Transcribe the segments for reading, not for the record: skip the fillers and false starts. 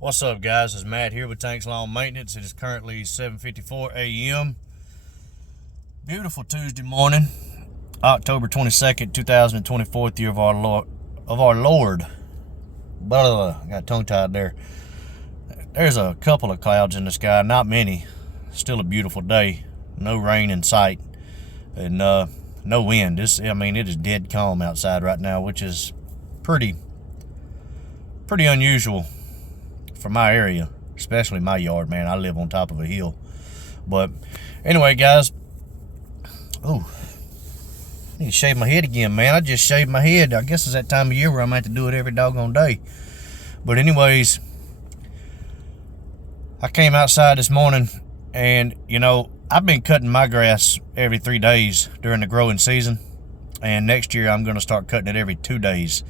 What's up, guys? It's Matt here with Tanks Lawn Maintenance. It is currently 7:54 a.m. Beautiful Tuesday morning, October 22nd, 2024, year of our Lord. Blah, got tongue-tied there. There's a couple of clouds in the sky, not many. Still a beautiful day. No rain in sight, and no wind. It is dead calm outside right now, which is pretty unusual for my area, especially my yard, man. I live on top of a hill. But anyway, guys, I need to shave my head again, man. I just shaved my head. I guess it's that time of year where I'm going to have to do it every doggone day. But anyways, I came outside this morning, and I've been cutting my grass every 3 days during the growing season, and next year I'm going to start cutting it every 2 days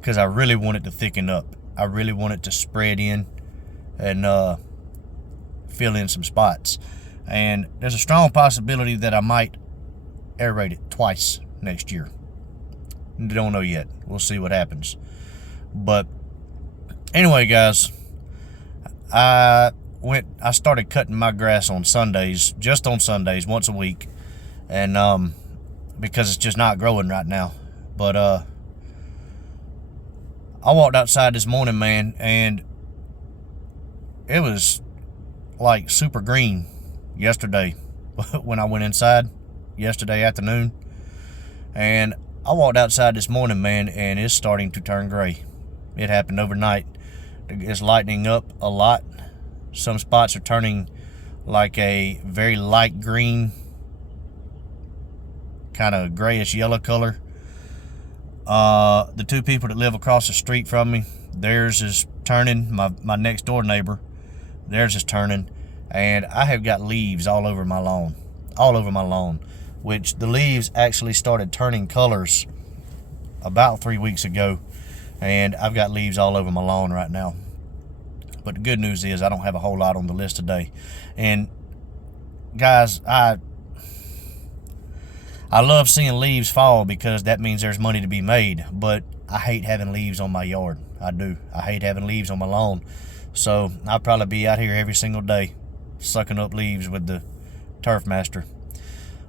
because I really want it to thicken up. I really want it to spread in and fill in some spots. And there's a strong possibility that I might aerate it twice next year. Don't know yet. We'll see what happens. But anyway, guys, I started cutting my grass on Sundays, just on Sundays, once a week, and because it's just not growing right now. But I walked outside this morning, man, and it was like super green yesterday when I went inside yesterday afternoon. And I walked outside this morning, man, and it's starting to turn gray. It happened overnight. It's lightening up a lot. Some spots are turning like a very light green, kind of grayish yellow color. The two people that live across the street from me, theirs is turning. My next door neighbor, theirs is turning, and I have got leaves all over my lawn, which the leaves actually started turning colors about 3 weeks ago, and I've got leaves all over my lawn right now. But the good news is I don't have a whole lot on the list today. And guys, I love seeing leaves fall because that means there's money to be made, but I hate having leaves on my yard. I do. I hate having leaves on my lawn. So I'll probably be out here every single day sucking up leaves with the Turf Master.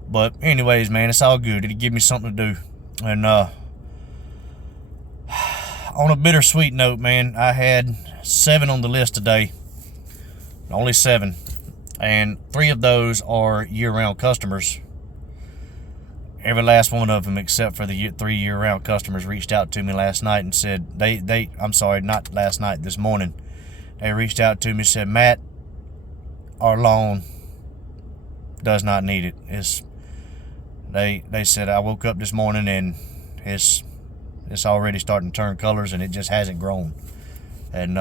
But anyways, man, it's all good. It'll give me something to do. And on a bittersweet note, man, I had 7 on the list today. Only 7. And 3 of those are year-round customers. Every last one of them, except for the 3 year-round customers, reached out to me last night and said, I'm sorry, not last night, this morning. They reached out to me and said, Matt, our lawn does not need it. They said, I woke up this morning and it's already starting to turn colors and it just hasn't grown. And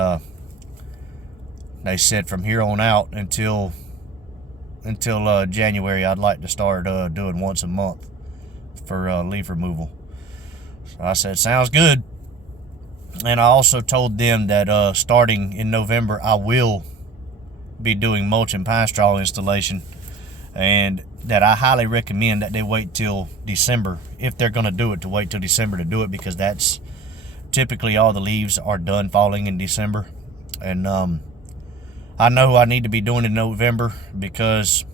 they said from here on out until January, I'd like to start doing once a month for leaf removal. So I said, sounds good. And I also told them that starting in November, I will be doing mulch and pine straw installation, and that I highly recommend that they wait till December, if they're going to do it, to wait till December to do it, because that's typically all the leaves are done falling in December. And I know I need to be doing it in November because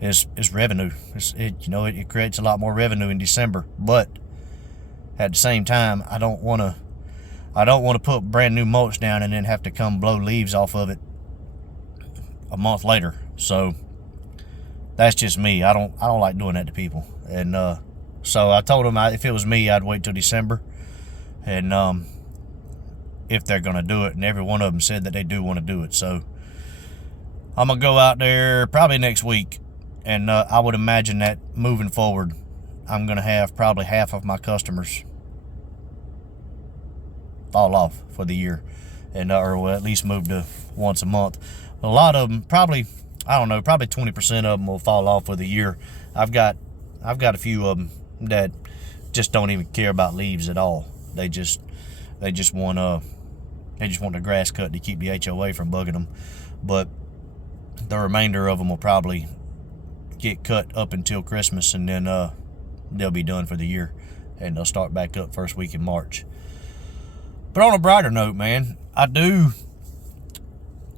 it's revenue. It creates a lot more revenue in December, but at the same time, I don't want to put brand new mulch down and then have to come blow leaves off of it a month later. So that's just me. I don't like doing that to people. And so I told them if it was me, I'd wait till December. And if they're gonna do it, and every one of them said that they do want to do it. So I'm gonna go out there probably next week, and I would imagine that moving forward, I'm gonna have probably half of my customers fall off for the year, and or will at least move to once a month. A lot of them, probably 20% of them will fall off for the year. I've got a few of them that just don't even care about leaves at all. They just want the grass cut to keep the HOA from bugging them. But the remainder of them will probably get cut up until Christmas, and then they'll be done for the year, and they'll start back up first week in March. But on a brighter note, man, I do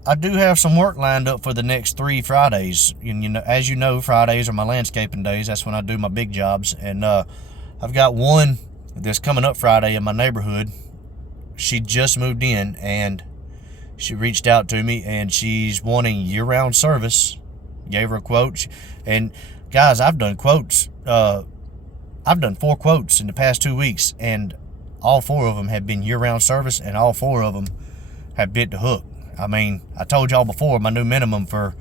have some work lined up for the next 3 Fridays. And as you know, Fridays are my landscaping days. That's when I do my big jobs. And I've got one that's coming up Friday in my neighborhood. She just moved in, and she reached out to me, and she's wanting year-round service. Gave her a quote. And guys, I've done quotes. I've done 4 quotes in the past 2 weeks, and all 4 of them have been year-round service, and all 4 of them have bit the hook. I mean, I told y'all before, my new minimum for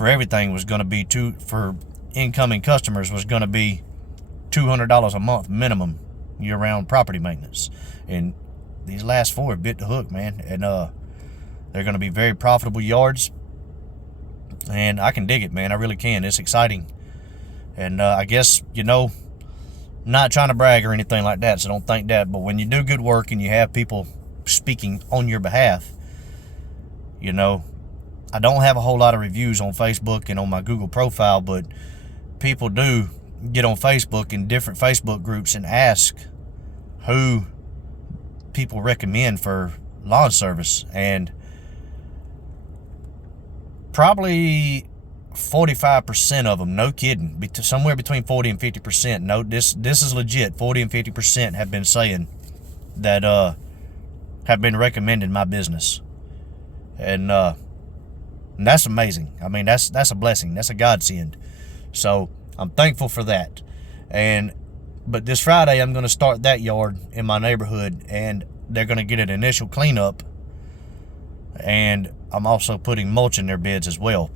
everything was going to be for incoming customers was going to be $200 a month minimum year-round property maintenance. And these last 4 have bit the hook, man. And they're going to be very profitable yards. And I can dig it, man. I really can. It's exciting. And I guess, not trying to brag or anything like that, so don't think that. But when you do good work and you have people speaking on your behalf, I don't have a whole lot of reviews on Facebook and on my Google profile, but people do get on Facebook and different Facebook groups and ask who people recommend for lawn service. And probably 45% of them, no kidding, somewhere between 40 and 50%. No, this is legit. 40 and 50% have been saying that have been recommending my business. And that's amazing. I mean, that's a blessing. That's a godsend. So I'm thankful for that. But this Friday, I'm going to start that yard in my neighborhood, and they're going to get an initial cleanup. And I'm also putting mulch in their beds as well.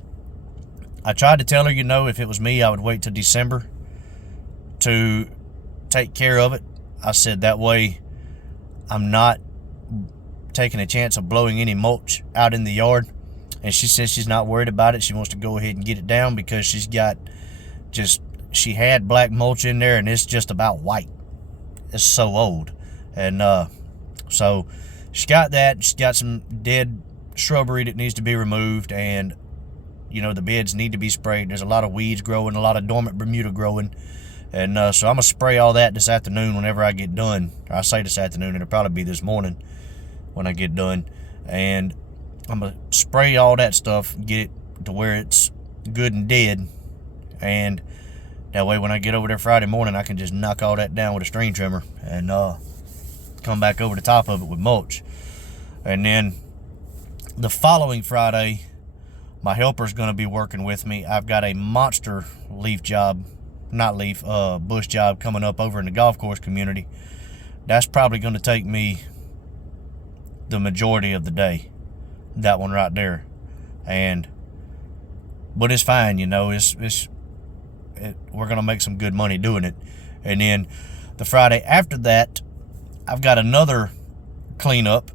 I tried to tell her, if it was me, I would wait till December to take care of it. I said that way I'm not taking a chance of blowing any mulch out in the yard. And she says she's not worried about it. She wants to go ahead and get it down because she had black mulch in there, and it's just about white. It's so old. And so she got that. She's got some dead shrubbery that needs to be removed, and the beds need to be sprayed. There's a lot of weeds growing, a lot of dormant Bermuda growing. And so I'm going to spray all that this afternoon whenever I get done. Or I say this afternoon, it'll probably be this morning when I get done. And I'm going to spray all that stuff, get it to where it's good and dead. And that way when I get over there Friday morning, I can just knock all that down with a string trimmer and come back over the top of it with mulch. And then the following Friday, my helper's going to be working with me. I've got a monster bush job coming up over in the golf course community. That's probably going to take me the majority of the day, that one right there. But it's fine, we're going to make some good money doing it. And then the Friday after that, I've got another cleanup.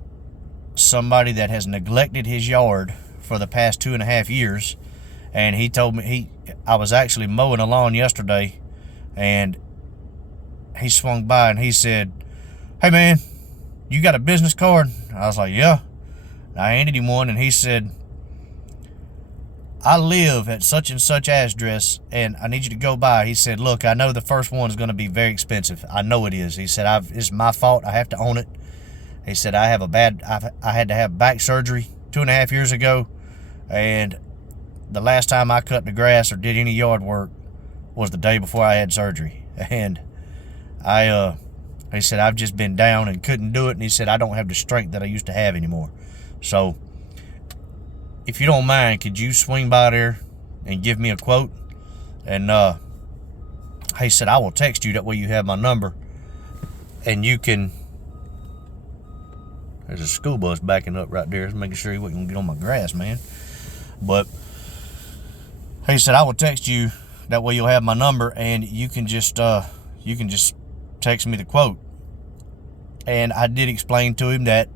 Somebody that has neglected his yard for the past 2.5 years, and he told me I was actually mowing a lawn yesterday, and he swung by and he said, "Hey man, you got a business card?" I was like, "Yeah." I handed him one, and he said, "I live at such and such address, and I need you to go by." He said, "Look, I know the first one is going to be very expensive. I know it is." He said, "It's my fault. I have to own it." He said, I had to have back surgery 2.5 years ago, and the last time I cut the grass or did any yard work was the day before I had surgery. And he said, "I've just been down and couldn't do it." And he said, "I don't have the strength that I used to have anymore. So if you don't mind, could you swing by there and give me a quote?" And he said, "I will text you. That way you have my number, and you can..." There's a school bus backing up right there. Just making sure he wasn't going to get on my grass, man. But he said, "I will text you. That way you'll have my number, and you can just text me the quote." And I did explain to him that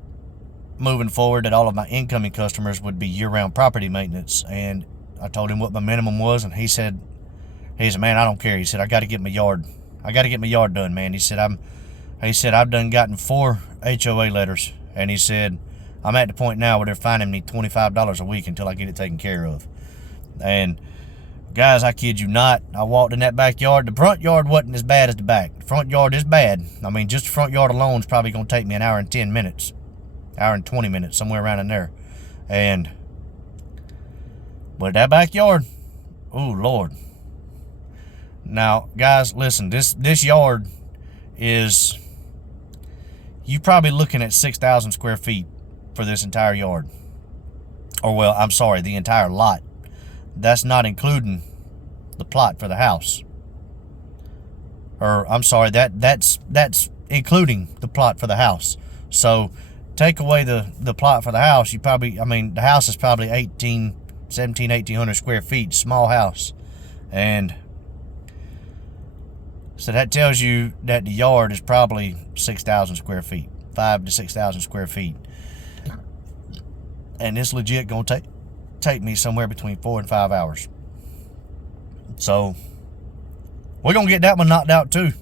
moving forward, that all of my incoming customers would be year-round property maintenance. And I told him what my minimum was, and he said, "Man, I don't care." He said, I got to get my yard done, man." He said, I've gotten 4 HOA letters. And he said, "I'm at the point now where they're fining me $25 a week until I get it taken care of." And guys, I kid you not, I walked in that backyard. The front yard wasn't as bad as the back. The front yard is bad. I mean, just the front yard alone is probably going to take me 1 hour and 10 minutes. hour and 20 minutes, somewhere around in there. But that backyard, oh Lord. Now, guys, listen, this yard is, you probably looking at 6,000 square feet for this entire yard. Or, well, I'm sorry, the entire lot. That's not including the plot for the house. Or, I'm sorry, that's including the plot for the house. So, take away the plot for the house, you probably, I mean, the house is probably 1,800 square feet, small house. And so that tells you that the yard is probably 6,000 square feet, 5,000 to 6,000 square feet. And it's legit going to take me somewhere between 4 and 5 hours. So we're going to get that one knocked out too.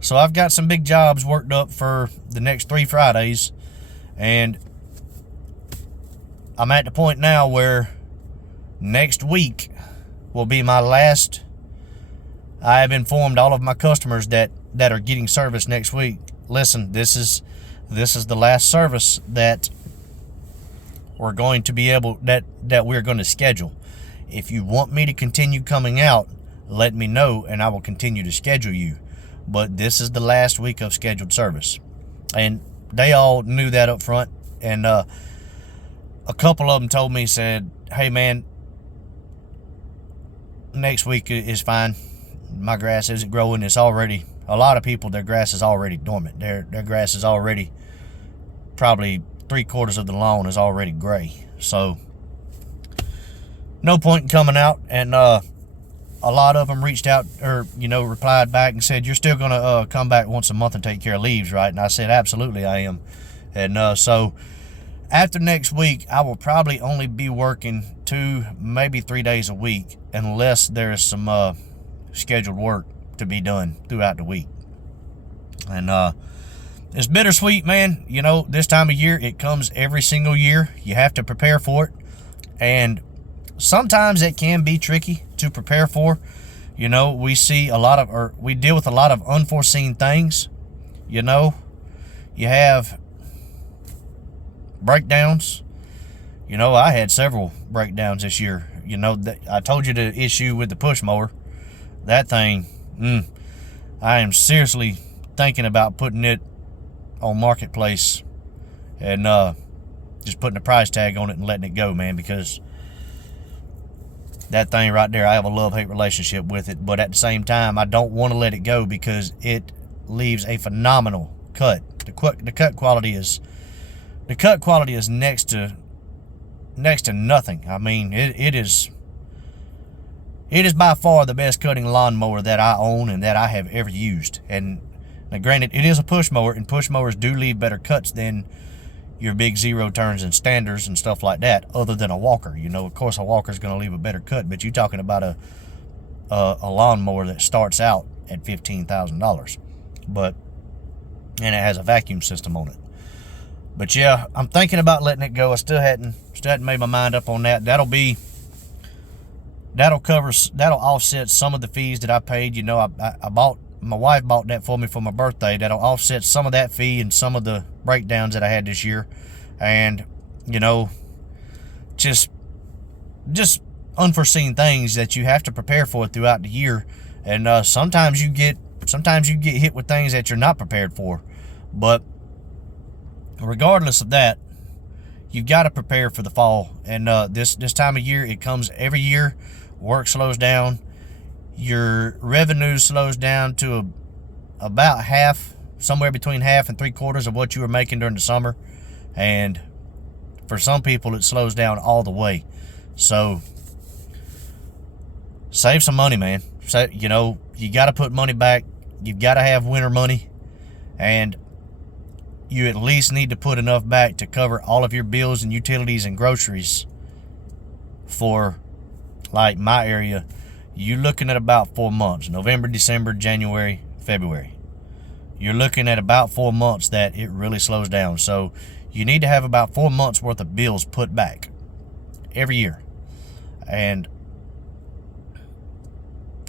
So I've got some big jobs worked up for the next 3 Fridays. And I'm at the point now where next week will be my last. I have informed all of my customers that are getting service next week. Listen, this is the last service that we're going to be able, that we're going to schedule. If you want me to continue coming out, let me know and I will continue to schedule you. But this is the last week of scheduled service. And they all knew that up front. And a couple of them told me, said, hey man, next week is fine. My grass isn't growing. It's already, a lot of people, their grass is already dormant. Their grass is already, probably 3/4 of the lawn is already gray. So no point in coming out. And a lot of them reached out, or replied back and said, you're still gonna come back once a month and take care of leaves, right? And I said, absolutely I am. And so after next week, I will probably only be working 2, maybe 3 days a week, unless there's some scheduled work to be done throughout the week. And it's bittersweet, man. This time of year, it comes every single year. You have to prepare for it. And sometimes it can be tricky to prepare for. We see a lot of, or we deal with a lot of unforeseen things. You have breakdowns. I had several breakdowns this year. I told you the issue with the push mower. That thing, I am seriously thinking about putting it on Marketplace and just putting a price tag on it and letting it go, man, because that thing right there, I have a love-hate relationship with it. But at the same time, I don't want to let it go because it leaves a phenomenal cut. The cut quality is next to nothing. I mean, it is by far the best cutting lawnmower that I own and that I have ever used. And now, granted, it is a push mower, and push mowers do leave better cuts than your big zero turns and standards and stuff like that, other than a walker. Of course, a walker is going to leave a better cut, but you're talking about a lawnmower that starts out at $15,000, and it has a vacuum system on it. But yeah, I'm thinking about letting it go. I still hadn't made my mind up on that. That'll offset some of the fees that I paid. My wife bought that for me for my birthday. That'll offset some of that fee and some of the breakdowns that I had this year. And, just unforeseen things that you have to prepare for throughout the year. And sometimes you get hit with things that you're not prepared for. But regardless of that, you've got to prepare for the fall. And this time of year, it comes every year. Work slows down. Your revenue slows down to about half, somewhere between half and 3/4 of what you were making during the summer. And for some people, it slows down all the way. So save some money, man. So, you got to put money back. You've got to have winter money. And you at least need to put enough back to cover all of your bills and utilities and groceries for, like, my area. You're looking at about 4 months: November, December, January, February. You're looking at about 4 months that it really slows down. So you need to have about 4 months worth of bills put back every year. And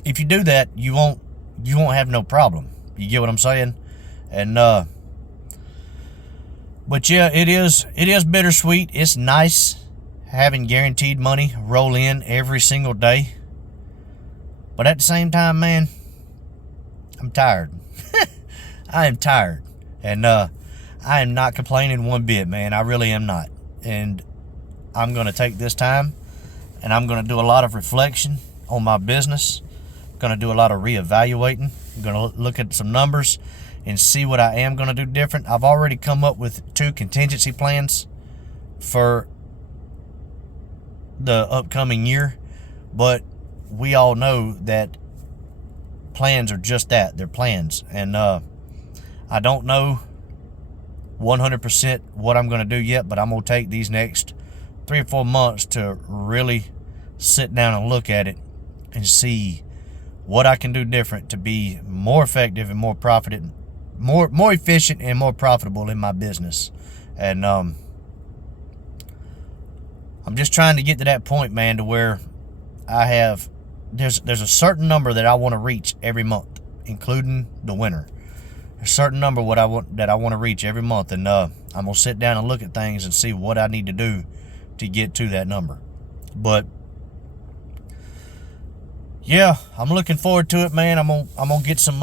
if you do that, you won't have no problem. You get what I'm saying? And But yeah, it is bittersweet. It's nice having guaranteed money roll in every single day. But at the same time, man, I'm tired. I am tired. And I am not complaining one bit, man. I really am not. And I'm going to take this time and I'm going to do a lot of reflection on my business. I'm going to do a lot of reevaluating. I'm going to look at some numbers and see what I am going to do different. I've already come up with 2 contingency plans for the upcoming year, but we all know that plans are just that. They're plans. And I don't know 100% what I'm going to do yet, but I'm going to take these next 3 or 4 months to really sit down and look at it and see what I can do different to be more effective and more efficient and more profitable in my business. And I'm just trying to get to that point, man, to where there's a certain number that I want to reach every month, including the winter. A certain number that I want to reach every month, and I'm gonna sit down and look at things and see what I need to do to get to that number. But yeah, I'm looking forward to it, man. I'm gonna get some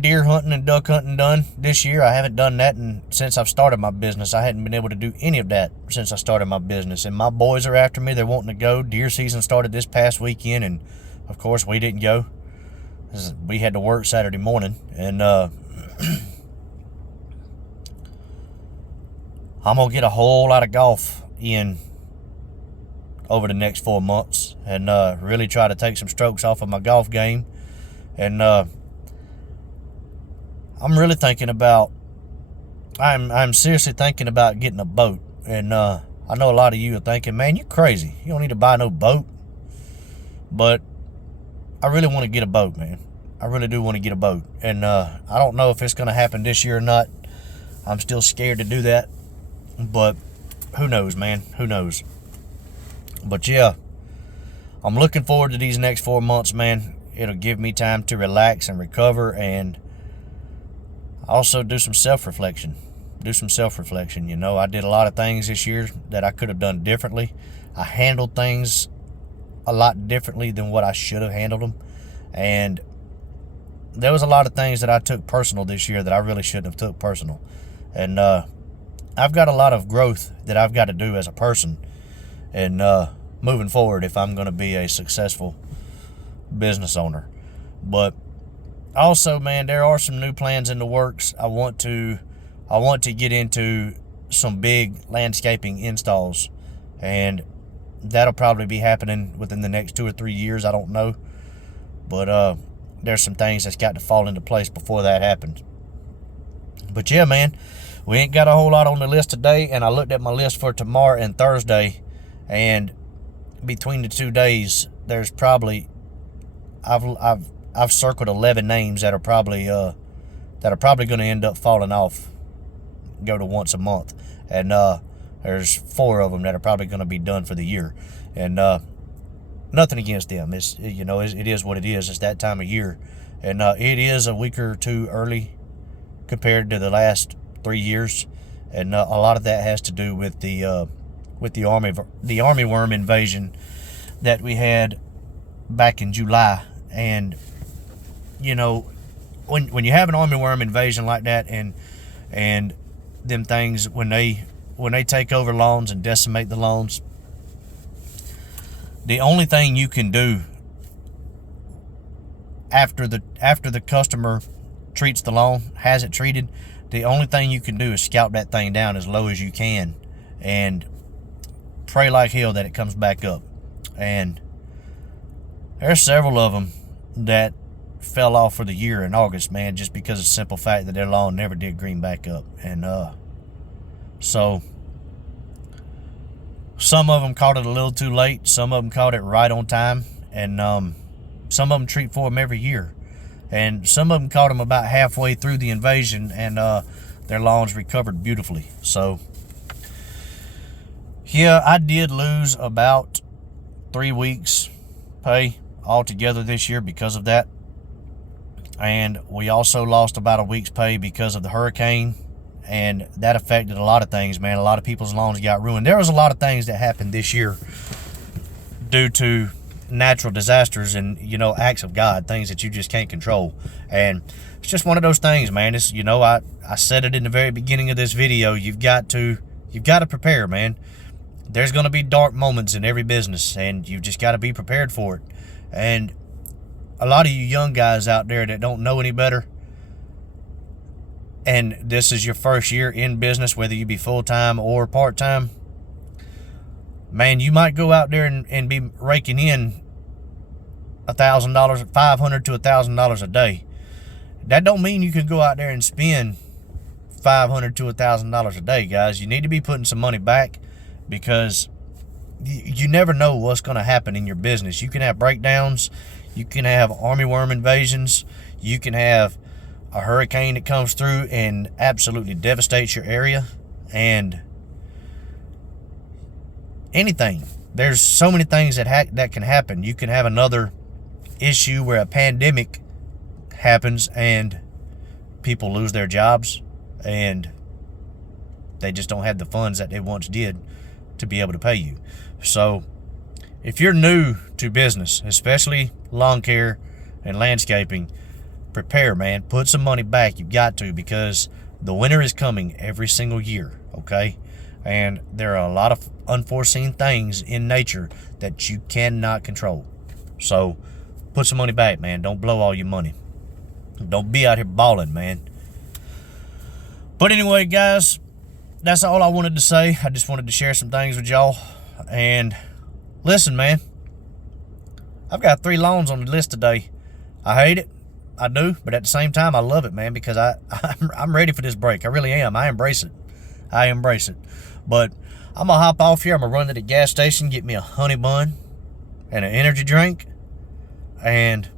deer hunting and duck hunting done this year. I haven't done that since I've started my business. I hadn't been able to do any of that since I started my business. And my boys are after me. They're wanting to go. Deer season started this past weekend, and of course we didn't go. We had to work Saturday morning. And I'm going to get a whole lot of golf in over the next 4 months and really try to take some strokes off of my golf game. And I'm really thinking about, I'm seriously thinking about getting a boat. And I know a lot of you are thinking, man, you're crazy. You don't need to buy no boat. But I really want to get a boat, man. I really do want to get a boat. And I don't know if it's going to happen this year or not. I'm still scared to do that. But who knows, man? Who knows? But yeah, I'm looking forward to these next 4 months, man. It'll give me time to relax and recover, and also do some self-reflection. You know, I did a lot of things this year that I could have done differently. I handled things a lot differently than what I should have handled them. And there was a lot of things that I took personal this year that I really shouldn't have took personal. And I've got a lot of growth that I've got to do as a person. And moving forward, if I'm going to be a successful business owner. But also, man, there are some new plans in the works. I want to get into some big landscaping installs, and that'll probably be happening within the next 2 or 3 years. I don't know, but there's some things that's got to fall into place before that happens. But yeah, man, we ain't got a whole lot on the list today, and I looked at my list for tomorrow and Thursday, and between the 2 days, there's probably I've circled 11 names that are probably going to end up falling off, go to once a month, and there's 4 of them that are probably going to be done for the year. And nothing against them. It's, you know, it is what it is. It's that time of year, and it is a week or 2 early compared to the last 3 years, and a lot of that has to do with the armyworm invasion that we had back in July. And you know, when you have an armyworm invasion like that, and them things, when they take over lawns and decimate the lawns, the only thing you can do after the customer treats the lawn, has it treated, the only thing you can do is scalp that thing down as low as you can and pray like hell that it comes back up. And there's several of them that fell off for the year in August, man, just because of the simple fact that their lawn never did green back up. And so some of them caught it a little too late, some of them caught it right on time, and some of them treat for them every year, and some of them caught them about halfway through the invasion, and their lawns recovered beautifully. So yeah, I did lose about 3 weeks pay altogether this year because of that. And we also lost about a week's pay because of the hurricane, and that affected a lot of things, man. A lot of people's loans got ruined. There was a lot of things that happened this year due to natural disasters and, you know, acts of God, things that you just can't control. And it's just one of those things, man. It's, you know, I said it in the very beginning of this video. You've got to prepare, man. There's going to be dark moments in every business, and you've just got to be prepared for it. And a lot of you young guys out there that don't know any better, and this is your first year in business, whether you be full-time or part-time, man, you might go out there and be raking in $1,000, $500 to $1,000 a day. That don't mean you can go out there and spend $500 to $1,000 a day, guys. You need to be putting some money back, because you never know what's going to happen in your business. You can have breakdowns. You can have armyworm invasions. You can have a hurricane that comes through and absolutely devastates your area. And anything. There's so many things that can happen. You can have another issue where a pandemic happens and people lose their jobs and they just don't have the funds that they once did to be able to pay you. So if you're new to business, especially lawn care and landscaping, prepare, man. Put some money back. You've got to, because the winter is coming every single year, okay? And there are a lot of unforeseen things in nature that you cannot control. So put some money back, man. Don't blow all your money. Don't be out here balling, man. But anyway, guys, that's all I wanted to say. I just wanted to share some things with y'all. And listen, man, I've got 3 lawns on the list today. I hate it. I do. But at the same time, I love it, man, because I'm ready for this break. I really am. I embrace it. I embrace it. But I'm going to hop off here. I'm going to run to the gas station, get me a honey bun and an energy drink. And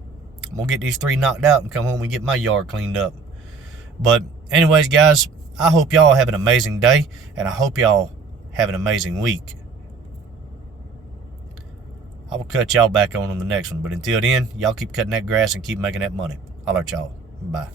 I'm going to get these 3 knocked out and come home and get my yard cleaned up. But anyways, guys, I hope y'all have an amazing day, and I hope y'all have an amazing week. I will cut y'all back on the next one. But until then, y'all keep cutting that grass and keep making that money. I'll let y'all. Bye.